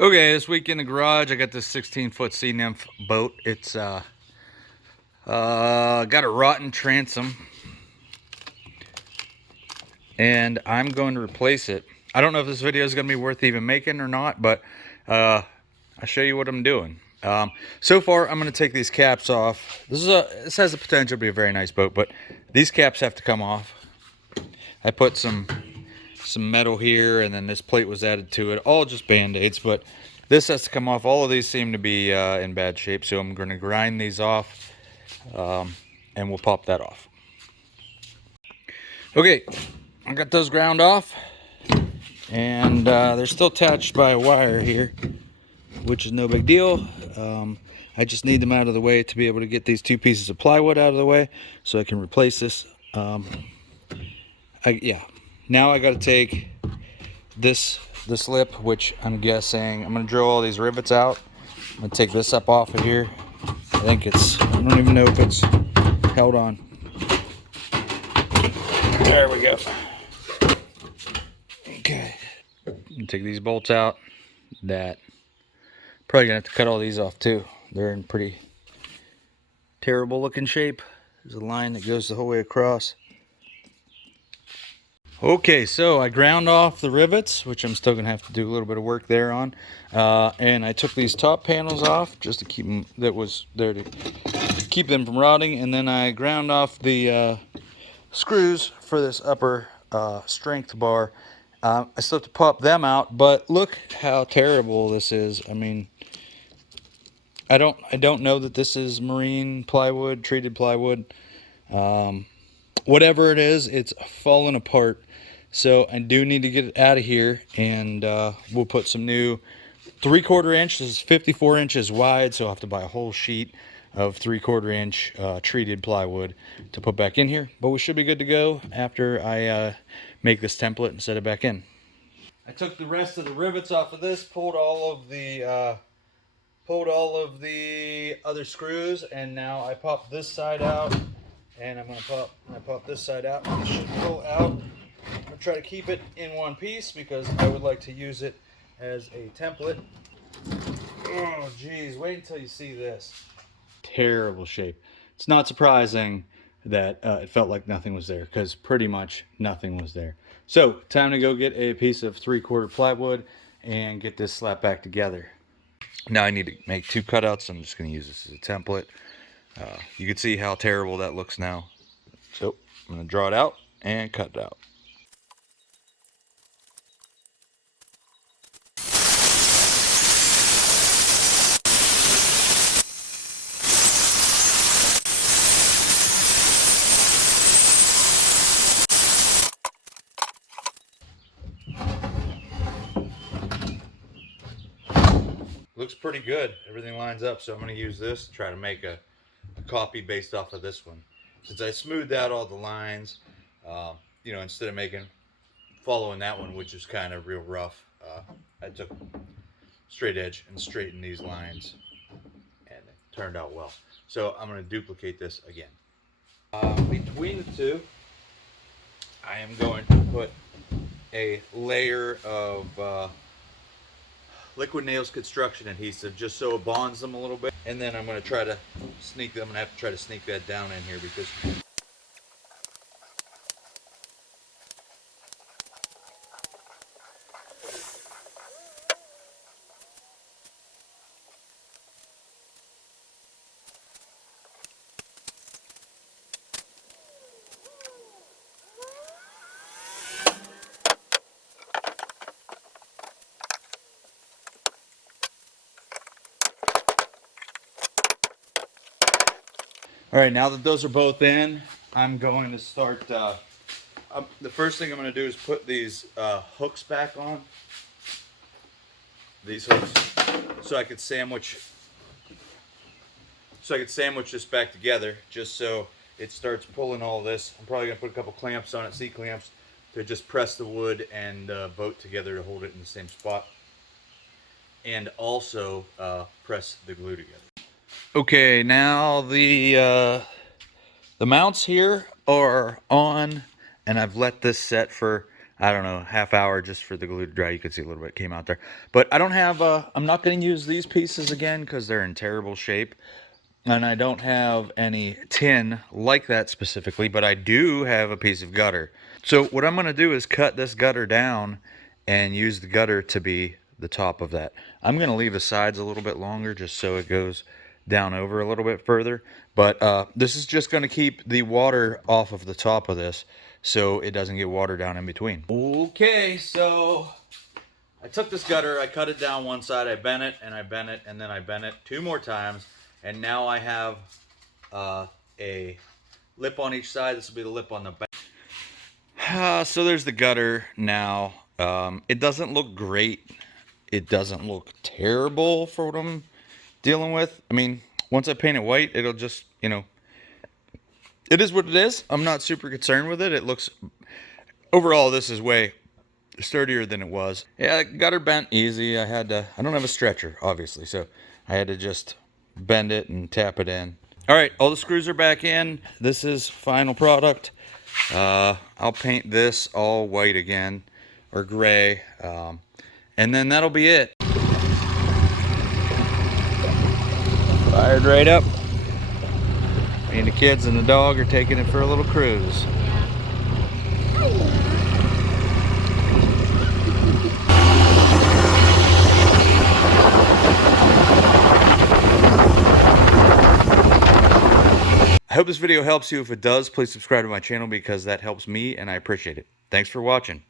Okay, this week in the garage, I got this 16-foot Sea Nymph boat. It's got a rotten transom, and I'm going to replace it. I don't know if this video is going to be worth even making or not, but I'll show you what I'm doing. So far, I'm going to take these caps off. This has the potential to be a very nice boat, but these caps have to come off. I put some metal here, and then this plate was added to it, all just band-aids, but this has to come off. All of these seem to be in bad shape, so I'm going to grind these off, and we'll pop that off. Okay, I got those ground off, and they're still attached by a wire here, which is no big deal. I just need them out of the way to be able to get these two pieces of plywood out of the way so I can replace this. Now I got to take this lip, which I'm guessing I'm going to drill all these rivets out. I'm going to take this up off of here. I don't even know if it's held on. There we go. Okay. I'm going to take these bolts out. Probably going to have to cut all these off too. They're in pretty terrible looking shape. There's a line that goes the whole way across. Okay, so I ground off the rivets, which I'm still going to have to do a little bit of work there on. And I took these top panels off just to keep them, that was there to keep them from rotting. And then I ground off the screws for this upper strength bar. I still have to pop them out, but look how terrible this is. I mean, I don't know that this is marine plywood, treated plywood. Whatever it is, it's falling apart. So I do need to get it out of here, and we'll put some new 3/4 inch. This is 54 inches wide, so I'll have to buy a whole sheet of 3/4 inch treated plywood to put back in here. But we should be good to go after I make this template and set it back in. I took the rest of the rivets off of this, pulled all of the other screws, and now I popped this side out, and I pop this side out. It should pull out. I'm going to try to keep it in one piece because I would like to use it as a template. Oh geez, wait until you see this. Terrible shape. It's not surprising that it felt like nothing was there, because pretty much nothing was there. So time to go get a piece of 3/4 plywood and get this slapped back together. Now I need to make two cutouts. I'm just going to use this as a template. You can see how terrible that looks now. So I'm going to draw it out and cut it out. Looks pretty good. Everything lines up, so I'm going to use this to try to make a copy based off of this one. Since I smoothed out all the lines, instead of following that one, which is kind of real rough, I took straight edge and straightened these lines, and it turned out well. So I'm going to duplicate this again. Between the two, I am going to put a layer of liquid nails construction adhesive, just so it bonds them a little bit. And then I'm going to try to sneak them, and I have to try to sneak that down in here because all right, now that those are both in, I'm going to start. The first thing I'm going to do is put these hooks back on. These hooks, so I could sandwich this back together, just so it starts pulling all this. I'm probably going to put a couple clamps on it, C-clamps, to just press the wood and boat together to hold it in the same spot, and also press the glue together. Okay, now the mounts here are on, and I've let this set for I don't know, half hour just for the glue to dry. You could see a little bit came out there. But I don't have, I'm not going to use these pieces again because they're in terrible shape. And I don't have any tin like that specifically, but I do have a piece of gutter. So what I'm going to do is cut this gutter down and use the gutter to be the top of that. I'm going to leave the sides a little bit longer just so it goes down over a little bit further. But this is just going to keep the water off of the top of this so it doesn't get water down in between. Okay, so I took this gutter, I cut it down one side, I bent it, and I bent it, and then I bent it 2 more times. And now I have a lip on each side. This will be the lip on the back. So there's the gutter now. It doesn't look great. It doesn't look terrible for what I'm dealing with. I mean, once I paint it white, it'll just, you know, it is what it is. I'm not super concerned with it. It looks, overall, this is way sturdier than it was. Yeah, gutter bent easy. I don't have a stretcher, obviously, so I had to just bend it and tap it in. All right, all the screws are back in. This is final product. I'll paint this all white again, or gray, and then that'll be it. Fired right up. Me and the kids and the dog are taking it for a little cruise. I hope this video helps you. If it does, please subscribe to my channel because that helps me and I appreciate it. Thanks for watching.